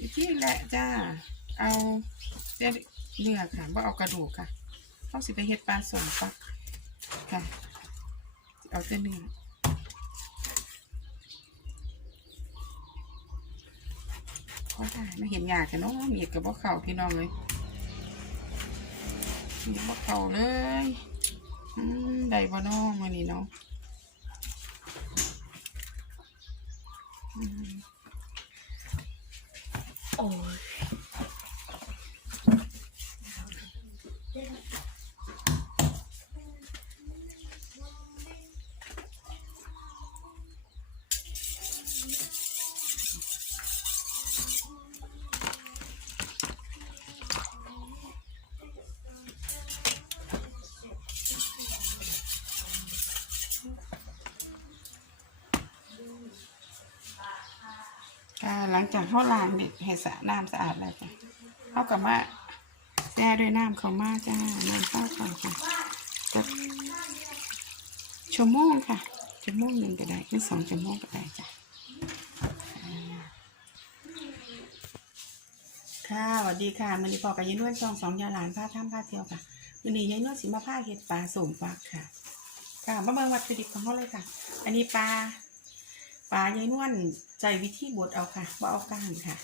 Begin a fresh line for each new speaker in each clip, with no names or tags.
วิธีแหละจ้า เอาเส้นเนื้อค่ะว่าเอากระดูกค่ะเขาสิไปเฮ็ดปลาสมปักค่ะ เอาเส้นเนื้อก็ได้ไม่เห็นยากกันเนาะมีดกับว่เข่าพี่น้องเลยมีว่เข่าเลยอืมได้บ่น้องมานี่เนาะอืม ค่ะหลังจากเขาล้างเด็กให้สะน้ำสะอาดแล้วจ้ะเขากับมาแช่ด้วยน้ำเขามาจ้าน้ำเต้าเขาค่ะจะชั่วโมงค่ะชั่วโมงหนึ่งก็ได้ขึ้นสองชั่วโมงก็ได้จ้ะค่ะสวัสดีค่ะมันนี้พอกับยายนวลช่องสองยาหลานผ้าท่ามผ้าเที่ยวค่ะวันนี้ยายนวลสิมาผ้าเห็ดปลาสมฟักค่ะ ค่ะมาเบิ่งวัตถุดิบของเขาเลยค่ะ อันนี้ปลา ปลายายนวลใจวิธีบดเอาค่ะว่าเอาก้างค่ะ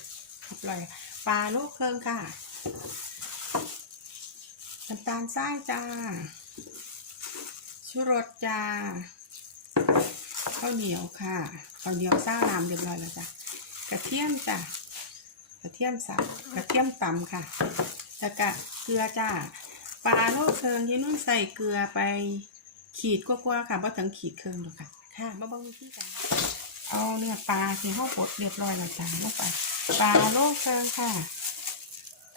เรียบร้อยปลาโลกเครื่องค่ะน้ำตาลทรายจ้าชูรสจ้าข้าวเหนียวค่ะข้าวเหนียวซ่าน้ำเรียบร้อยแล้วจ้ะกระเทียมจ้ะกระเทียมสับกระเทียมตำค่ะแล้วก็เกลือจ้าปลาโลกเครื่องยายนุ่นใส่เกลือไปขีดกว่าๆค่ะบ่ถึงขีดเครึ่งหรอกค่ะ ค่ะมาเบิ่งวิธีการ เอาเนื้อปลาที่เข้าบดเรียบร้อยแล้วจ้าลงไปปลาโลกเครื่องค่ะ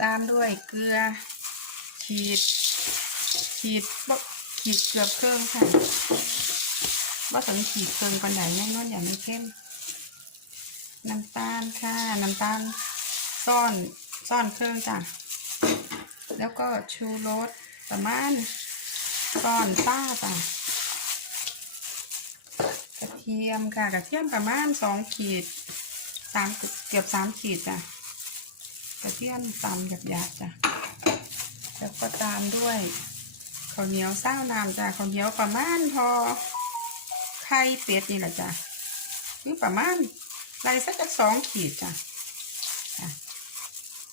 ตามด้วยเกลือ ขีด ขีดบขีดเกือบเครื่องค่ะว่าถึงขีดเครื่องปันไหนยังนวดอย่างไม่เข้มน้ำตาลค่ะ น้ำตาลซ่อนซ่อนเครื่องจ้ะแล้วก็ชูรสประมาณซ่อนซ่าจ้ะ เทียมค่ะกระเทียมประมาณสองขีดสามเกือบสามขีดจ้ะกระเทียมตำหยาบๆจ้ะแล้วก็ตามด้วยข้าวเหนียวเศร้าน้ำจ้ะข้าวเหนียวประมาณพอไข่เป็ดนี่แหละจ้ะคือประมาณไรสักสองขีดจ้ะ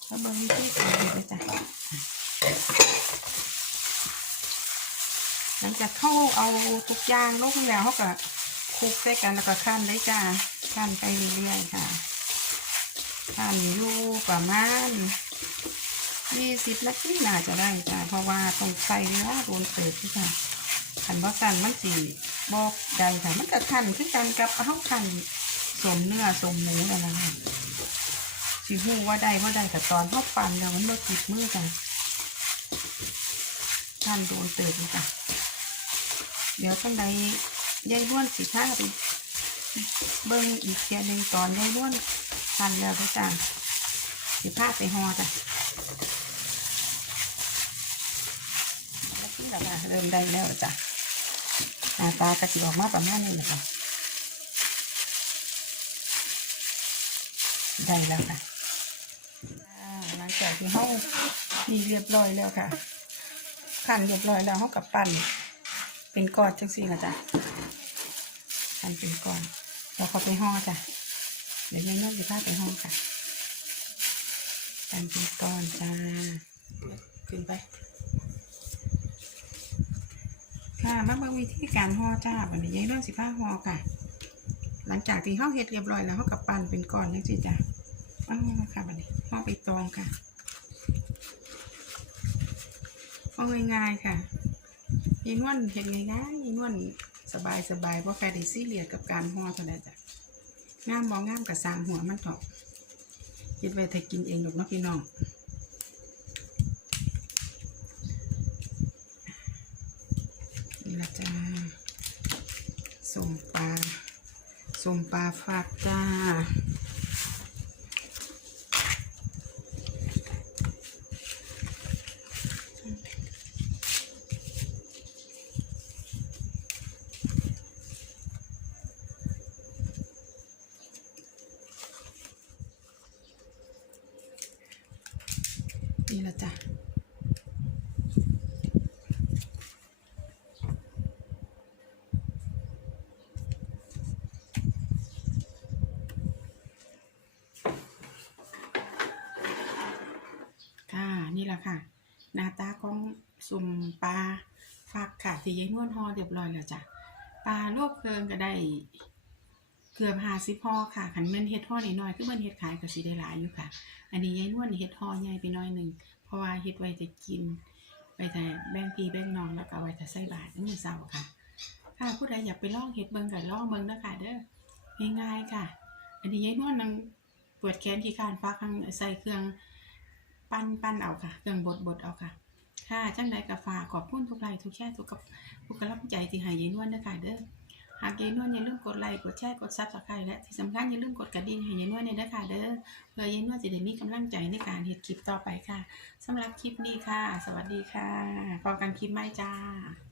แล้วเบอร์วิธีการเฮ็ดเลยจ้ะหลังจากเข้าเอาทุกอย่างลงแล้วเขาก็ คลุกใส่กันแล้วก็ขั้นได้จ้าขั้นไปเรื่อยๆค่ะขั้นอยู่ประมาณยี่สิบนาทีน่าจะได้จ้าเพราะว่าต้องใส่เวลาโดนเติบที่ค่ะขันว่าสั่นมันสีบอกใดค่ะมันก็ขั้นขึ้นกันกับเอาขั้นสมเนื้อสมหมูอะไรนะสีหูว่าได้ว่าได้แต่ตอนเขาปั่นแล้วมันไม่ติดมือจ้ะขั้นโดนเติบเลยจ้ะเดี๋ยวข้างใน ยายล้วนสิท่าไปเบิ้งอีกเทียหนึ่งตอนยายล้วนทันแล้วก็จ้าสิพาไปห่อจ้ะแล้วที่ละค่ะเริ่มได้แล้วจ้ะหน้าตากระสิออกมาประมาณนี้แหละค่ะได้แล้วค่ะหลังจากที่เขามีเรียบร้อยแล้วค่ะขันเรียบร้อยแล้วเขากับปั่นเป็นก้อนจังสี่นะจ๊ะ ทำเป็นก้อนเราขาไปห่อจ้ะ เดี๋ยวยายนุ่นจะพาไปห่อค่ะทำเป็นก้อนจ้าขึ้นไปค่ะมาเบิ่งวิธีการห่อจ้าวันนี้ยายนุ่นสิพาห่อค่ะ หลังจากที่ห่อเฮ็ดเรียบร้อยแล้วเขากับปั้นเป็นก้อนจังสี่จ้ะอ้าวค่ะวันนี้ห่อไปตองค่ะห่อง่ายๆค่ะยีนวลเห็นง่ายๆยีนวล สบายสบายเพราะใครได้ซีเรียสกับการห่อเท่านั้นจ้ะงามมองงามกับสางหัวมันเถอะคิดไว้ถ้ากินเองหรอกเนาะพี่น้องนี่ละจ้าส่งปลาส่งปลาฝากจ้า นี่ละจ้ะค่ะนี่ละค่ะ หน้าตาของสุ่มปลาฟักค่ะที่ยายนวลห่อเรียบร้อยแล้วจ้ะปลาลวกเพลิงก็ได้ เกือบหาสิบห่อค่ะขันเม่นเฮ็ดห่อนิดหน่อยคือเม่นเฮ็ดขายก็สิได้หลายอยู่ค่ะ อันนี้ยายนวลเฮ็ดห่อใหญ่ไปหน่อยหนึ่งเพราะว่าเฮ็ดไว้จะกินไปแต่แบ่งพีแบ่งน้องแล้วก็ไว้แต่ใส่บาตรมื้อเช้าค่ะ ค่ะผู้ใดอยากไปลองเฮ็ดเบิ่งก็ลองเบิ่งเด้อค่ะเด้อง่ายๆค่ะ อันนี้ยายนวลนังปวดแขนที่คร้านฟักทางใส่เครื่องปั้นปั้นเอาค่ะเครื่องบดบดเอาค่ะ ค่ะจังใดก็ฝากขอบคุณทุกไลค์ทุกแชร์ทุกกับทุกกำลังใจที่ให้ยายนวลเด้อค่ะเด้อ หากยายนวลอย่าลืมกดไลค์กดแชร์กดซับสไครต์และที่สำคัญอย่าลืมกดกระดิ่งให้ยายนวลในเด้อค่ะเด้อเพื่อยายนวลจะได้มีกำลังใจในการเฮ็ดคลิปต่อไปค่ะสำหรับคลิปนี้ค่ะ สวัสดีค่ะพบกันคลิปใหม่จ้า